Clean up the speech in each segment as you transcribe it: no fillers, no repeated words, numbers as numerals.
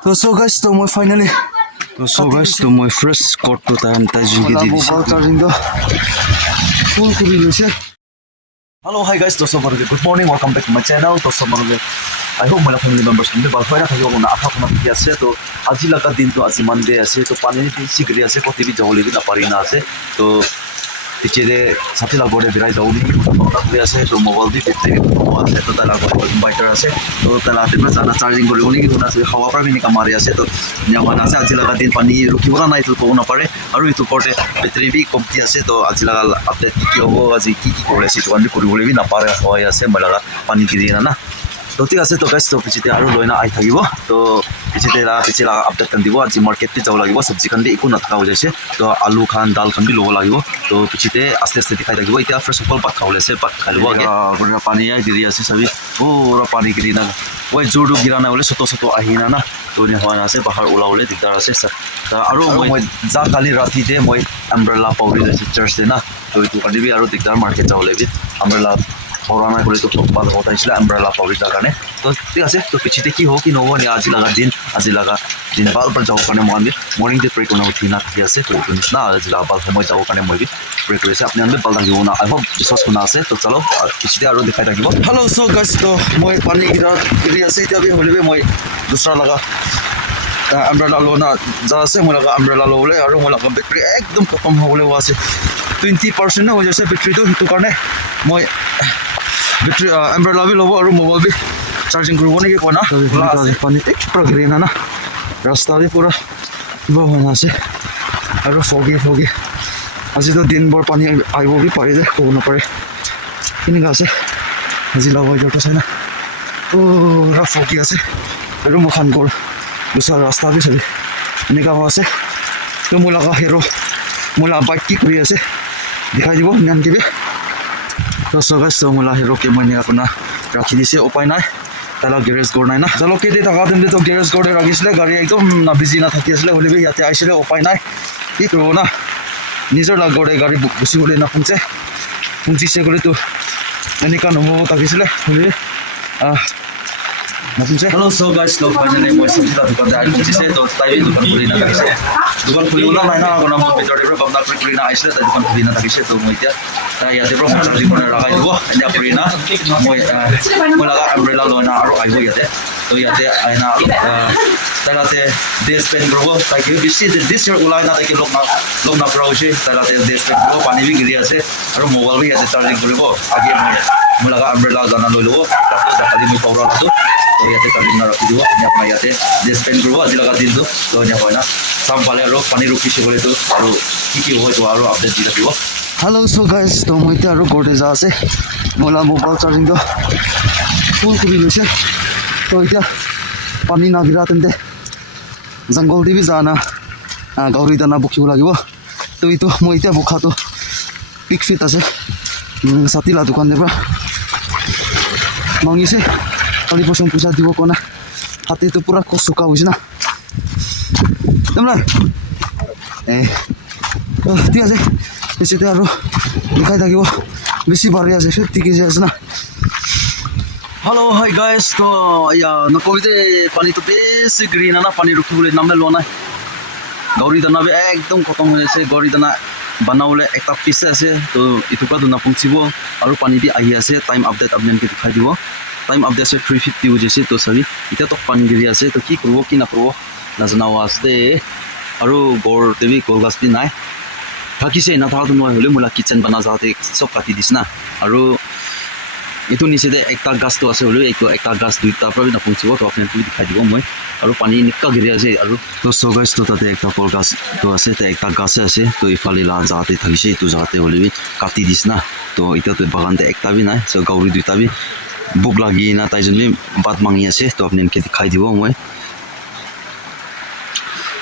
So guys, to my finally. So guys, to my first court to time tajing di di. Full kubi lose. Hello, hi guys. So good morning. Welcome back to my channel. So I hope my family members can be balfara kayo na apa na piyase to aji laga din to aji Monday ase to pani ti sigri ase ko TV jawli na parina ase to piche sati la bode birai jawli to ase to mobile di battery ko ase to tala ko inverter ase to tala te na charging kori oni ki na se hawa par bhi nika mari ase to nyamana ase aji laga din pani ruki bora nai to ko na pare aru itu porte battery bhi komti ase to aji laga update ki hobo aji ki kore ase to andi kori bole bhi na pare hoy ase malaga pani ki dina na तो ठीक আছে তো guys তো পিছতে আৰু লয়না আই থাকিব তো পিছতে আপডেট kan দিব আজি মার্কেট তে যাব লাগিব সবজি kan দি একো নাথাকা হৈ যাইছে তো আলু খান ডাল খান বি লব লাগিব তো পিছতে আস্তে আস্তে দেখাই থাকিব এতিয়া ফার্স্ট অফ অল ভাত খাওলেছে ভাত খাই লব আগে পুরা পানী আই গিৰি আছে সবি পুৰা পানী গিৰি না ওই জোৰটো গিৰা না হলে ছোট ছোট আহিনা না তো নে হয় আছে বাহিৰ ওলাওলে দিগদাৰ আছে আৰু মই যা কালি ৰাতিতে মই আমব্ৰেলা পাউৰি আছে চাৰ্চ দে না তো এইটো কালি বি আৰু দিগদাৰ মাৰ্কেট যাওলে বি umbrella Orang nak boleh tu tempat hotel Islam umbrella pabrik laga ne. तो ठीक है तो पीछे देखी हो कि नोवा ने आज लगा दिन बाल पर जाओ करने मांगे मॉर्निंग डे प्रे करना उठी ना ठीक है तो ना आज लगा बाल समय जाओ करने मैं भी प्रे करे से अपने अंदर बाल लगी होना आई होप विश्वास करना से तो चलो पीछे आरो दिखाई থাকিব हेलो सो गाइस तो मैं पानी गिरी আছে এতিয়া भी হলে मैं दूसरा लगा umbrella लो ना जरा से मैं लगा umbrella लो बोले और मैं लगा बैटरी एकदम खत्म हो बोले वहां से 20% ना हो जैसे बैटरी तो हितो करने मैं बैटरी umbrella भी लोबो और मोबाइल भी चार्जिंग करूँ नहीं क्या ना पानी एक पूरा गिरे ना रास्ता भी पूरा वो होना से और फोगी आज तो दिन भर पानी आइबो भी पारे दे को ना पारे किन का से आज लगा जो तो से ना पूरा फोगी আছে और मुखान कर दूसरा रास्ता भी सभी इनका वहाँ से तो मुला का हेरो मुला बाइक की करी আছে दिखाई দিব न्यान के भी तो सगास तो मुला हेरो के मैंने अपना राखी दिसे उपाय নাই তালা গ্যারেজ গড় নাই না চলো কে দে টাকা দিলে তো গ্যারেজ গড়ে রাখিছিলে গাড়ি একদম না বিজি না থাকি আসলে হলে ইয়াতে আইছিলে উপায় নাই কি করব না নিজৰ লাগৰে গাড়ি গুছি গলে না পুঞ্চিছে গলে তো এনেকা নহব থাকিছিলে হলে Hello, so guys, so finally মই সবটা দোকানে আই পৌঁছিছে তো তাই দোকান খুলি না থাকিছে দোকান খুলিবলা নাই না আগৰ নাম ভিতৰতে বাবনা খুলি না আইছিলে তাই দোকান খুলি না থাকিছে তো মই এতিয়া তাই ইয়াতে পৰা চাৰ্জিং কৰি লগাই দিব এতিয়া খুলি না মই লাগা umbrella লৈ না আৰু আইব ইয়াতে তো ইয়াতে আইনা তাইতে ডেস পেন কৰিব তাই কি বেছি দিছ ওলাই না তাইকে লগ না পৰা হৈছে তাইতে ডেস পেন কৰিব পানী বি গিৰি আছে আৰু মোবাইল বি ইয়াতে চাৰ্জিং কৰিব আগে মই লাগা umbrella জানা লৈ লব তাতে জাকালি মই পাউৰা আছো तो याते चार्जिंग ना रखी दिबो আমি আপোনাৰ ইয়াতে যে স্পেন্ড কৰিব আজি লগা দিনটো লৈ যাব হয় না সব ভালে আৰু পানী ৰখিছে বলে তো আৰু কি হয় তো আৰু আপডেট দি থাকিব हेलो सो गाइस तो মই এতিয়া আৰু গড়ে যা আছে মোলা মোবাইল চাৰ্জিং তো ফুল কৰি লৈছে তো এতিয়া পানী না গিৰা তেন্তে জংগল দি বি জানা গাউৰি দানা বুকিব লাগিব তো এইটো মই এতিয়া বুখাটো পিক ফিট আছে সাতিলা দোকান দেবা মাংগিছে কালি পছন্দ পইচা দিব কোনা হাতে তো পুরা কসুকা হইছে না তোমরা ঠিক আছে এসেতে আৰু দেখাই থাকিব বেছি বাঢ়ি আছে 50 কেজি আছে না हेलो हाय गाइस तो या नकोइते पानी तो बेसी ग्रीन ना पानी रुखिबले नामले लो ना गौरी दाना बे एकदम खतम হৈ আছে गौरी दाना बनावले একটা পিছে আছে তো ইটুকা দুনা পৌঁছিব আৰু পানী দি আহি আছে টাইম আপডেট আপোনাক দেখাই দিব टाइम अपडेट से 350 हो जैसे तो सभी इतना तो पानी गिरी আছে तो কি করব কি না করব নাজানা আছে আৰু গড় দেবি কলগাছ বি নাই থাকিছে না থাকা মই হলে মোলা কিচেন বনা যাতে সব কাটি দিছ না আৰু এটো নিচে দে একটা গাছ তো আছে হলে একটা গাছ দুইটা পৰা না পৌঁছিব তো আপোনাক দেখাই দিব মই আৰু পানী নিকা গিৰি আছে আৰু তো সো গাছ তো তাতে একটা কলগাছ তো আছে তো একটা গাছ আছে তো ইফালে লা যাতে থাকিছে তো যাতে হলে কাটি দিছ না তো এটা তো বাগানতে একটা বি নাই সো গাউৰি দুইটা বি बुक लगी ना ताइजन में बात मांगी আছে तो आपने इनके दिखाई দিব মই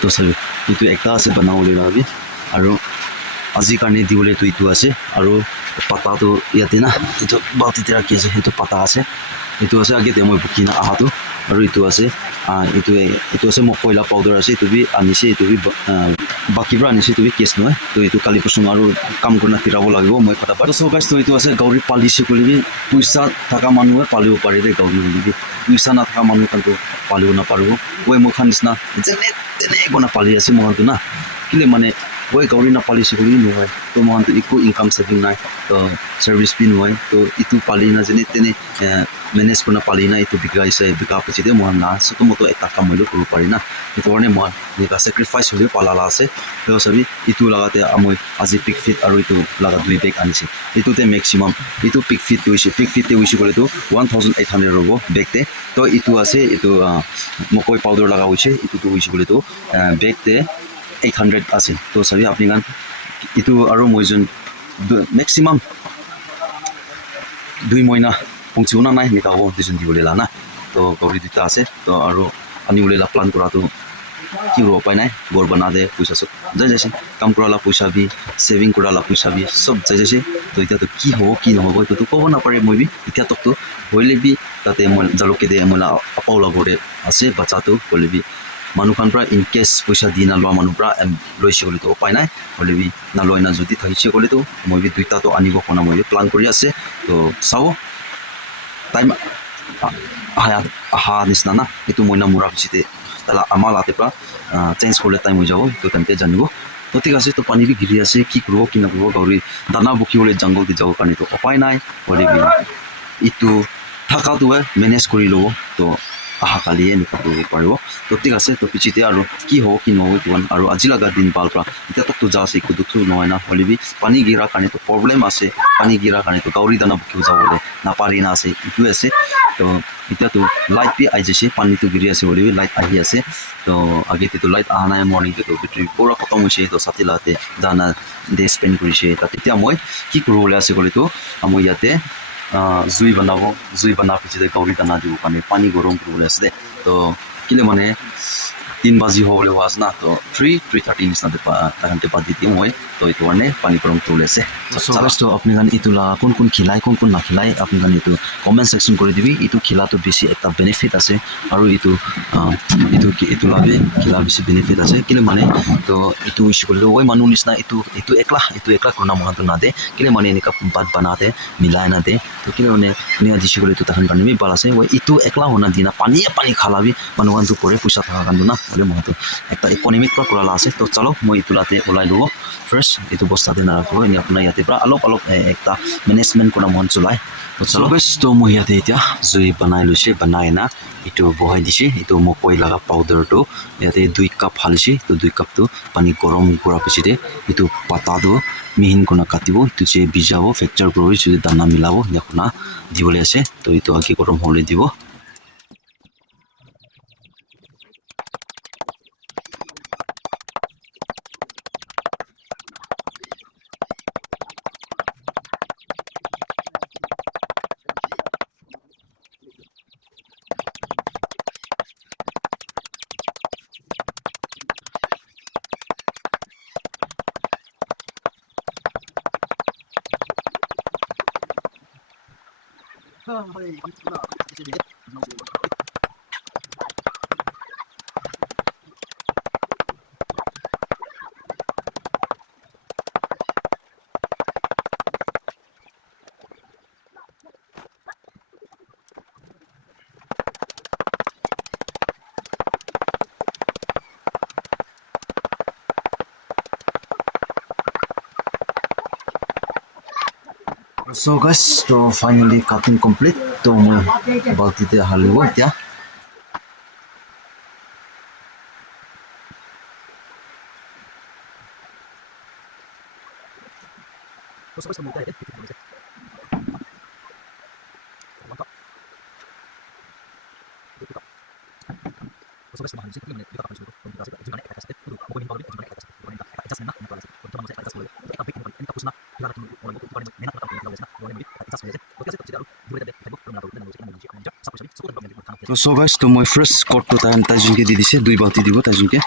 তো সব ইটো একটা আছে বানাওলে লাগি আৰু আজি কাৰণে দিবলে তো ইটো আছে আৰু পাতা তো ইয়াতে না ইটো বাতিতে ৰাখি আছে হেতু পাতা আছে ইটো আছে আগে মই বুকি না আহাটো আৰু ইটো আছে ইটো আছে মোক কয়লা পাউডাৰ আছে ইটো বি আনিছে ইটো বি বাকীবোৰ আনিছে ইটো বি কেছ নহয় তো এইটো কালি পচন্দ আৰু কাম কৰি নাতিৰাব লাগিব মই কথা পাতি চ' গাইছ তো এইটো আছে গাউৰি পালিছে কৰিবি পইচা থকা মানুহে পালিব পাৰে দেই গাউৰি বুলি পইচা নাথাকা মানুহ কিন্তু পালিব নাপাৰিব ঐ মোৰ খান নিচিনা যেনে তেনেকৈ নাপালি আছে মইতো না কিন্তু মানে ঐ গাউৰি নাপালিছে কৰি নহয় তো মইতো একো ইনকাম ছেভিং নাই তো চাৰ্ভিচ বি নহয় তো ইটো পালি না যেনে তেনে মেনেজ কৰি নাপালি না এইটো বিকা পাইছে দে মই না চ' তো মইতো এটা কাম হ'লেও কৰিব পাৰি না সেইটো কাৰণে মই এনেকুৱা চেক্ৰিফাইচ হ'লেও পালালা আছে তো চাবি ইটো লগাতে মই আজি পিক ফিট আৰু ইটো লগা 2 বেগ আনিছে এইটোতে মেক্সিমাম এইটো পিক ফিটতে হৈছে ক'লেতো 1800 ৰ'ব বেগতে তো ইটো আছে এইটো মকই পাউডাৰ লগা হৈছে ইটোতো হৈছে ক'লেতো বেগতে 800 আছে তো চাবি আপুনি গান ইটো আৰু মই যোন মেক্সিমাম 2 মহিনা পঞ্চিবনা নাই এনেকুৱা হ'ব দুজন দিবলৈ না তো গাউৰি দুটা আছে তো আৰু আনিবলৈ প্লান কৰাটো কি হ'ব উপায় নাই ঘৰ বনা দে পইচা চব যাই যাইছে কাম কৰালা পইচা বি ছেভিং কৰালা পইচা বি চব যাই যাইছে তো এতিয়াতো কি হ'ব কি নহ'ব এইটোতো ক'ব নাপাৰে মই বি এতিয়া তোকতো হ'লে বি তাতে মই জালুকে দে মই আপাও লগতে আছে বাচ্চাটো হ'লে বি মানুহখন পৰা ইন কেছ পইচা দি নালোৱা মানুহ পৰা লৈছে ক'লেতো উপায় নাই হ'লে বি নালয় না যদি থাকিছে ক'লেতো মই বি দুইটাতো আনিব কোনা মই প্লান কৰি আছে তো চাব টাইম আহা নিচিনা না এইটো মইনা মৰা পিছতে তাহলে আমাৰ লাতে পৰা চেঞ্জ কৰিলে টাইম হৈ যাব তো তেন্তে জানিব তো ঠিক আছে তো পানী বি গিৰি আছে কি কৰিব কি নকৰিব গাউৰি দানা বকিবলৈ জংঘল দি যাব কাৰণেতো উপায় নাই হ'লে বি ইটো থাকাটোৱে মেনেজ কৰি ল'ব তো আহা কালিয়ে এনেকুৱা কৰিব পাৰিব তো ঠিক আছে তো পিছতে আৰু কি হ'ব কি নহ'ব এইটো আৰু আজি লগা দিন পাল পৰা এতিয়া তোকতো যা আছে একো দুখটো নহয় না হ'লে বি পানী গিৰাৰ কাৰণেতো প্ৰব্লেম আছে পানী গিৰাৰ কাৰণেতো গাউৰি দানা বকিব যাবলৈ নাপাৰি না আছে ইটোৱে আছে তো এতিয়াতো লাইট বি আহি যাইছে পানীটো গিৰি আছে হ'লে বি লাইট আহি আছে তো আগেতেতো লাইট অহা নাই মৰ্ণিংটোতো বেটেৰী পুৰা খতম হৈছে তো ছাতি লাতে দানা ডে স্পেণ্ড কৰিছে তাত এতিয়া মই কি কৰিবলৈ আছে ক'লেতো মই ইয়াতে জুই বনাব পিছতে গাউৰি দানা দিব কাৰণে পানী গৰম কৰিবলৈ আছে দে তো কেলে মানে 3 বাজি হ'বলৈ হোৱা আছে না তো 3:30 নিচিনাতে তাহাঁতে পাত দি দিওঁ মই তো এইটো কাৰণে পানী গৰম কৰিবলৈ আছে তো আপুনি গান এইটো কোন খিলাই কোন নাখিলাই আপুনি গান এইটো কমেণ্ট ছেকশ্যন কৰি দিবি এইটো খিলাটো বেছি এটা বেনিফিট আছে আৰু এইটো লাগে খিলা বেছি বেনিফিট আছে কেলে মানে তো এইটো হৈছে কৰিলে ঐ মানুহ নিচিনা এইটো একলা কৰি মনটো নাদে কেলে মানে এনেকুৱা বাট বনাতে মিলাই নাদে তো কেলে মানে ধুনীয়া দিছে কৰিলে এইটো তাহাঁতৰ কাৰণে ভাল আছে এইটো একলা হোৱা দিনা পানী খালাবি মানুহটো কৰে পইচা থকা কাৰণে না হ'লে মইতো একটা ইকনমিক পৰা কৰালা আছে তো চলো মই এইটো লাতে ওলাই ল'ব ফাৰ্ষ্ট এইটো বস্তাতে নাৰাখিব এনে আপোনাৰ ইয়াতে পৰা অলপ একটা মেনেজমেণ্ট কৰা মন চলাই তো চলো তো মই ইয়াতে এতিয়া জুই বনাই না এইটো বহাই দিছে এইটো মকই লগা পাউডাৰটো ইয়াতে 2 কাপ ঢালিছে তো 2 কাপটো পানী গৰম কৰাৰ পিছতে এইটো পাতাটো মিহিন কৰি কাটিব এইটো যে ভিজাব ফ্ৰেকচাৰ কৰিব যদি দানা মিলাব দেখুনা দিবলৈ আছে তো এইটো আগে গৰম হ'লে দিব So guys, so finally cutting complete. So मैं बाल्टी ते हालिबो এতিয়া So guys, to my first court to tajunke di dise 2 balti dibo tajunke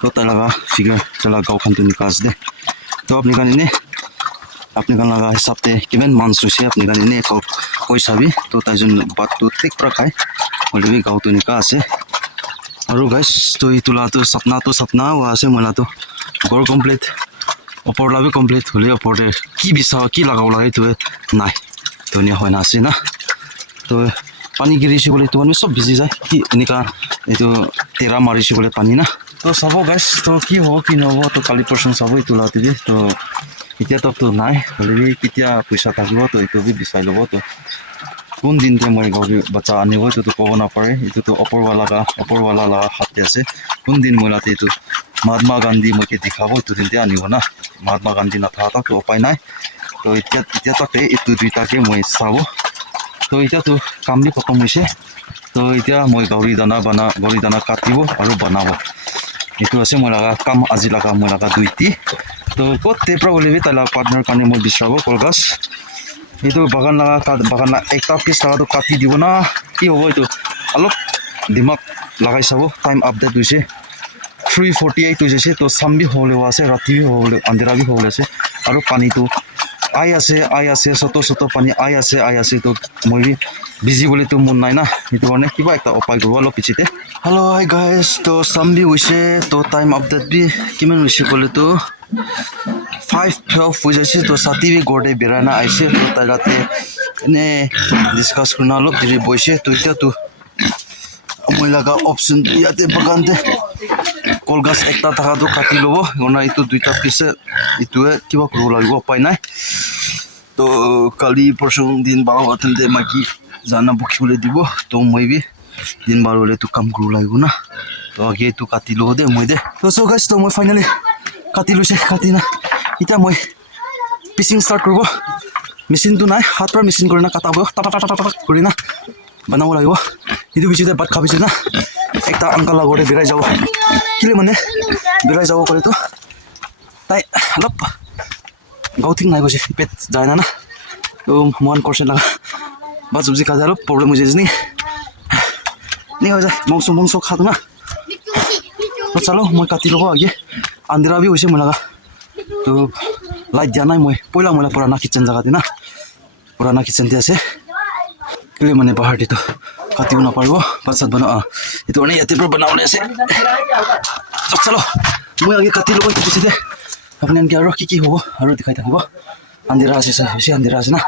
to talaga figure tala gaw khan to nikas de to apni kan laga hisab te kiman man hoise apni kan ine koi sabi to tajun bat to tik pra khai already গাঁৱতো এনেকুৱা আছে আৰু গাইছ তো এইটোলাটো sapna হোৱা আছে মইলাটো ঘৰ complete ওপৰলাবি complete হ'লে ওপৰতে কি বিচাৰ কি লগাব লাগে এইটোৱে নাই ধুনীয়া হয় না আছে না তো পানী গিৰিছে বোলে এইটো আমি চব ভিজি যায় কি এনেকুৱা এইটো তেৰা মাৰিছে বোলে পানী না তো চাব গাইছ তো কি হ'ব কি নহ'ব তো কালি পৰচোন চাব এইটোলাটো দি তো এতিয়াতো নাই অলৰেডি কেতিয়া পইচা থাকিব তো এইটো বি বিচাৰি ল'ব তো কোন দিনতে মই গাঁৱৰ বাচ্চা আনিব এইটোতো ক'ব নাপাৰে এইটোতো ওপৰৱালা হাতে আছে কোন দিন মই লাতে এইটো মহাত্মা গান্ধী মই দেখাব এইটো দিনতে আনিব না মহাত্মা গান্ধী নাথাকাতো উপায় নাই তো এতিয়া তাকে এইটো দুইটাকে মই চাব তো এতিয়াতো কাম বি খতম হৈছে তো এতিয়া মই গাহৰি দানা কাটিব আৰু বনাব এইটো আছে মই লগা কাম আজি লগা মই লগা দুইটি তো ক'তে পৰা ওলিবি তাৰ পাৰ্টনাৰ কাৰণে মই বিচাৰিব কলগছ এইটো বাগান একটা পিছ লগাটো কাটি দিব না কি হ'ব এইটো অলপ দিমাগ লগাই চাব টাইম আপডেট হৈছে 3:48 হৈছে তো চাম্বি হ'বলৈ আছে ৰাতি বি হ'বলৈ আন্ধেৰা বি হ'বলৈ আছে আৰু পানীটো আই আছে চত পানী আই আছে তো মই ভিজিবলৈতো মন নাই না সেইটো কাৰণে কিবা এটা উপায় কৰিব অলপ পিছতে হেল্ল' হাই গাইজ তো চাম্বি হৈছে তো টাইম আপডেট বি কিমান হৈছে ক'লেতো 5:12 হৈ যাইছে তো ছাতি বি ঘৰতে বেৰাই না আহিছে তো তাই ৰাতে এনে ডিছকাছ কৰি অলপ দেৰি বহিছে তো এতিয়াতো মই লগা অপশ্যন ইয়াতে বাগানতে কলগছ একটা থকাটো কাটি ল'ব মানে এইটো দুইটা পিছে এইটোৱে কিবা কৰিব লাগিব উপায় নাই তো কালি পৰচোন দিন বাৰ তেন্তে মাইকী জানা বকিবলৈ দিব তো মই বি দিন বাৰ হ'লেতো কাম কৰিব লাগিব না তো আগে এইটো কাটি ল'ব দে মই দে তো চ' গাইছ তো মই ফাইনেলি কাটি লৈছে কাটি না এতিয়া মই পিচিং ষ্টাৰ্ট কৰিব মেচিনটো নাই হাত পৰা মেচিন কৰি না কাটাব টাটা কৰি না বনাব লাগিব এইটো পিছতে ভাত খাবিছে না একটা আংকাল আগতে বেৰাই যাব কেলে মানে বেৰাই যাব ক'লেতো তাই অলপ গাঁও ঠিক নাই কৈছে পেট যায় না তো মন কৰিছে না ভাত চব্জি খাই অলপ প্ৰব্লেম হৈ যায় নি হৈ যায় মংস খাতো না তো চালো মই কাটি ল'ব আগে আন্ধেৰা বি হৈছে মই লগা তো লাইট দিয়া নাই মই পইলা পুৰাণা কিচেন জেগাতে না পুৰাণা কিচেনতে আছে কেলে মানে পাহাৰটিতো কাটিব নাপাৰিব ভাত চাত বনাওঁ এইটো কাৰণে ইয়াতে পৰা বনাবলৈ আছে চলো মই আগে কাটি ল'ব পিছতে আপোনালোকে আৰু কি হ'ব আৰু দেখাই থাকিব আন্ধেৰা আছে বেছি আন্ধেৰা আছে না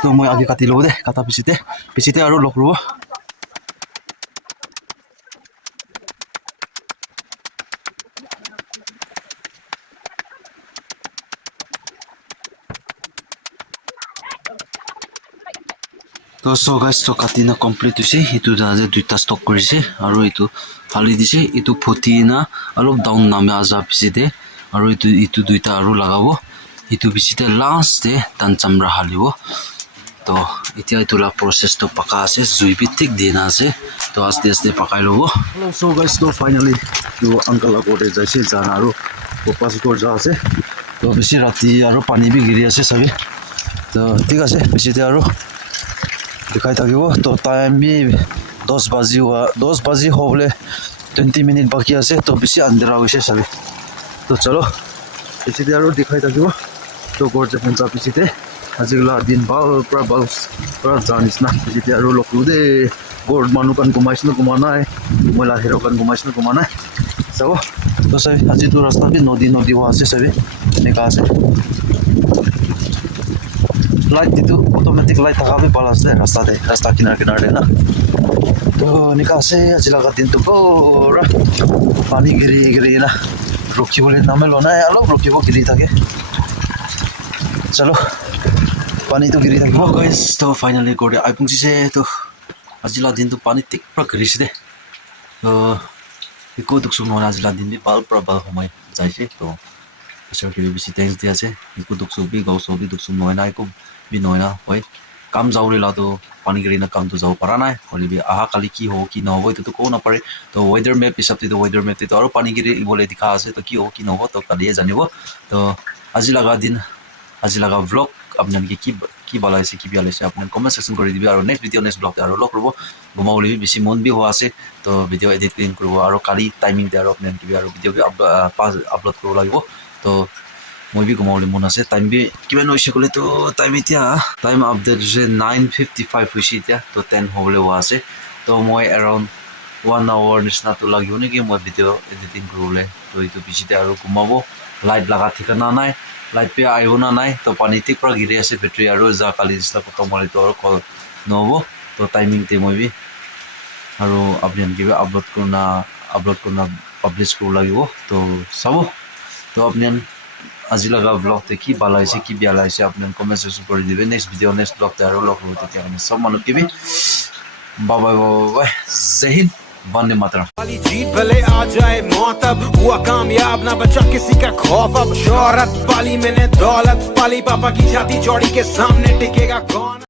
তো মই আগে কাটি ল'ব দে কাটা পিছতে আৰু লগ ল'ব তো চ' গাইছ তো কাটি না কমপ্লিট হৈছে এইটো যে দুইটা ষ্টক কৰিছে আৰু এইটো ফালি দিছে এইটো ফুটি না অলপ ডাউন নামে আজা পিছতে আৰু এইটো দুইটা আৰু লগাব এইটো পিছতে লাষ্টে টান চামৰা হালিব তো এতিয়া এইটো প্ৰচেছটো পাকা আছে জুই বি ঠিক দি না আছে তো আস্তে পকাই ল'ব চ' গাইছ তো ফাইনেলি তো আংকাল আগতে যাইছে জান আৰু পাছগড় যা আছে তো বেছি ৰাতি আৰু পানী বি গিৰি আছে চাবি তো ঠিক আছে পিছতে আৰু দেখাই থাকিব তো টাইম বি 10 বাজি হ'বলৈ 20 মিনিট বাকী আছে তো বেছি আন্ধেৰা হৈছে চাবি তো চলো পিছতে আৰু দেখাই থাকিব তো ঘৰতে পঞ্চা পিছতে আজিকালি দিন ভাল পৰা যোৱা নিচিনা পিছতে আৰু লগ কৰোঁ দেই ঘৰত মানুহ কাণ ঘুমাইছিলোঁ ঘুমা নাই মই লাহেৰৰ কাণ ঘুমাইছিলোঁ ঘুমা নাই চাব তো চাবি আজিতো ৰাস্তা বি নদী হোৱা আছে চাবি এনেকুৱা আছে লাইট দিটো অট'মেটিক লাইট থকাবি ভাল আছে ৰাস্তা কিনাৰে না তো এনেকুৱা আছে আজি লগা দিনটো পুৰা পানী গিৰি না ৰখিবলৈ নামে লোৱা নাই অলপ ৰখিব গিৰি থাকে চলো পানীটো গিৰি থাকিব গাইছ তো ফাইনেলি ঘৰতে আহি পहुঁচিছে তো আজি লগা দিনটো পানী ঠিক পৰা গিৰিছে দে তো একো দুখ চুখ নহয় আজি লগা দিন বি ভাল পৰা ভাল সময় যাইছে তো ঈশ্বৰকে বেছি টেংকছ দি আছে একো দুখ চুখ বি গাঁও চব বি দুখ চুখ নহয় না একো বি নহয় না হয় কাম যাবলৈ লাটো পানী গিৰি না কামটো যাব পৰা নাই হ'লে বি অহা কালি কি হ'ব কি নহ'ব এইটোতো ক'ব নাপাৰে তো ৱেডাৰ মেপ হিচাপেতো ৱেডাৰ মেপটো আৰু পানী গিৰি ইবলৈ দেখা আছে তো কি হ'ব কি নহ'ব তো কালিয়ে জানিব তো আজি লগা ভ্লগ আপোনালোকে কি ভাল লাগিছে কি বেয়া লাগিছে আপোনালোকে কমেণ্ট ছেকশ্যন কৰি দিবি আৰু নেক্সট ব্লগতে আৰু লগ কৰিব ঘুমাবলৈ বেছি মন বি হোৱা আছে তো ভিডিঅ' এডিটিং কৰিব আৰু কালি টাইমিংতে আৰু আপোনালোকে আৰু ভিডিঅ' আপলোড কৰিব লাগিব তো মই বি ঘুমাবলৈ মন আছে টাইম বি কিমান হৈছে ক'লেতো টাইম আপডেট হৈছে 9:55 হৈছে এতিয়া তো 10 হ'বলৈ হোৱা আছে তো মই এৰাউণ্ড 1 hour নিচিনাটো লাগিব নেকি মই ভিডিঅ' এডিটিং কৰিবলৈ তো এইটো পিছতে আৰু ঘুমাব লাইট লগা ঠিকনা নাই লাইট পে আহিব না নাই তো পানী ঠিক পৰা গিৰি আছে বেটাৰী আৰু যা কালি নিচিনা খতম হ'লেতো আৰু কল নহ'ব তো টাইমিংতে মই বি আৰু আপুনি কিবা আপলোড কৰোঁ পাব্লিছ কৰিব লাগিব তো চাব তো আপুনি আজি লগা ব্লগতে কি ভাল লাগিছে কি বেয়া লাগিছে আপুনি কমেণ্ট ছেকশ্যন কৰি দিবে নেক্সট ভিডিঅ' নেক্সট ব্লগতে আৰু লগ হ'ব তেতিয়া আপুনি চব মানুহ কিবি বাই বাই বাই বাই জয় হিন্দ वंदे मातरम वाली जीत भले आ जाए मौत अब हुआ कामयाब ना बचा किसी का खौफ अब शोहरत पाली मैंने दौलत पाली पापा की छाती चौड़ी के सामने टिकेगा कौन